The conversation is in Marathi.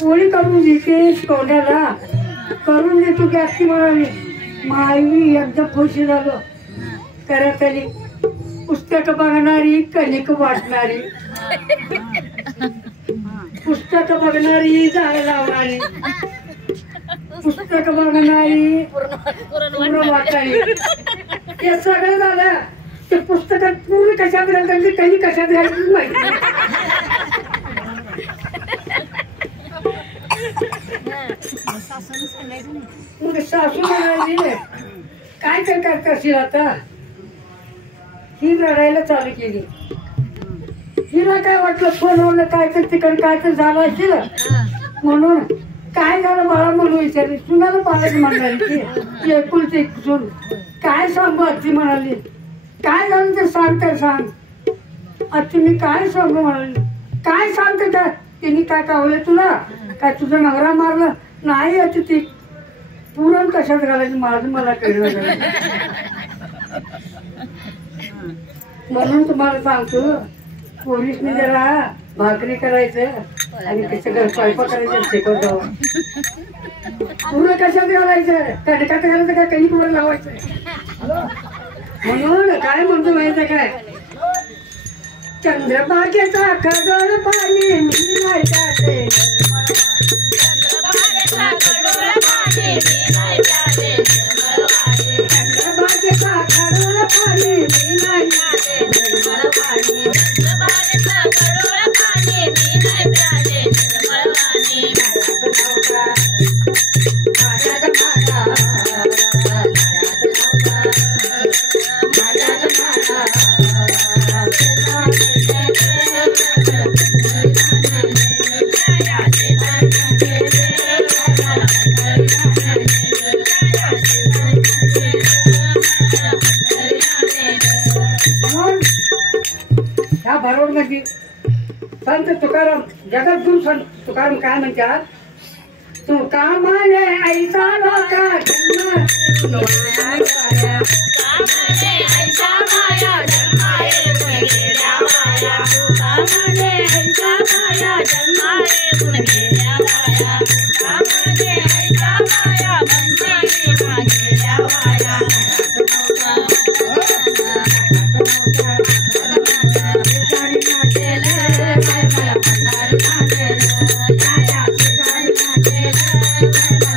पोळी करून देतेस कोणाला करून देतो की अख्खी म्हणाली मायवी एकदम खुशी झालो करा तरी पुस्तक बघणारी कणिक वाटणारी पुस्तक बघणारी झाड लावणारी पुस्तक बघणारी पूर्ण वाटणारी हे सगळं झालं ते पुस्तकात पूर्ण कशात घालतात कधी कशात घालतात माहिती मग सासू म्हणाली काय करशील आता ही रडायला चालू केली हिला काय वाटलं फोनवरलं काय तर तिकडे काय तर झालं असेल म्हणून काय झालं मला म्हणून विचारली सुनाला पाहायचं म्हणाली की एकुलती सून काय सांगू आजी म्हणाली काय झालं ते सांग तर सांग आजी मी काय सांगू म्हणाली काय सांगते का तिने काय कावलं तुला काय तुझं नवरा मारलं नाही आजी ती पुरण कशात घालायचं माझं मला कळलं म्हणून तुम्हाला सांगतो पोलिसने जरा भाकरी करायचं आणि कसं घर स्वयंपाक करायचं शिकवत जावं पूर्ण कशात घालायचं कणकात घालायचं का कणिक वर लावायचं म्हणून काय म्हणतो माहिती काय चंद्रभागेचा खगोळ पाणी मी नाही जाते चंद्रभागेचा खगोळ पाणी मी नाही जाते भरवड मध्ये संत तुकाराम जगद्गुरु संत तुकाराम काय म्हणतात तुका माने ऐसा लोका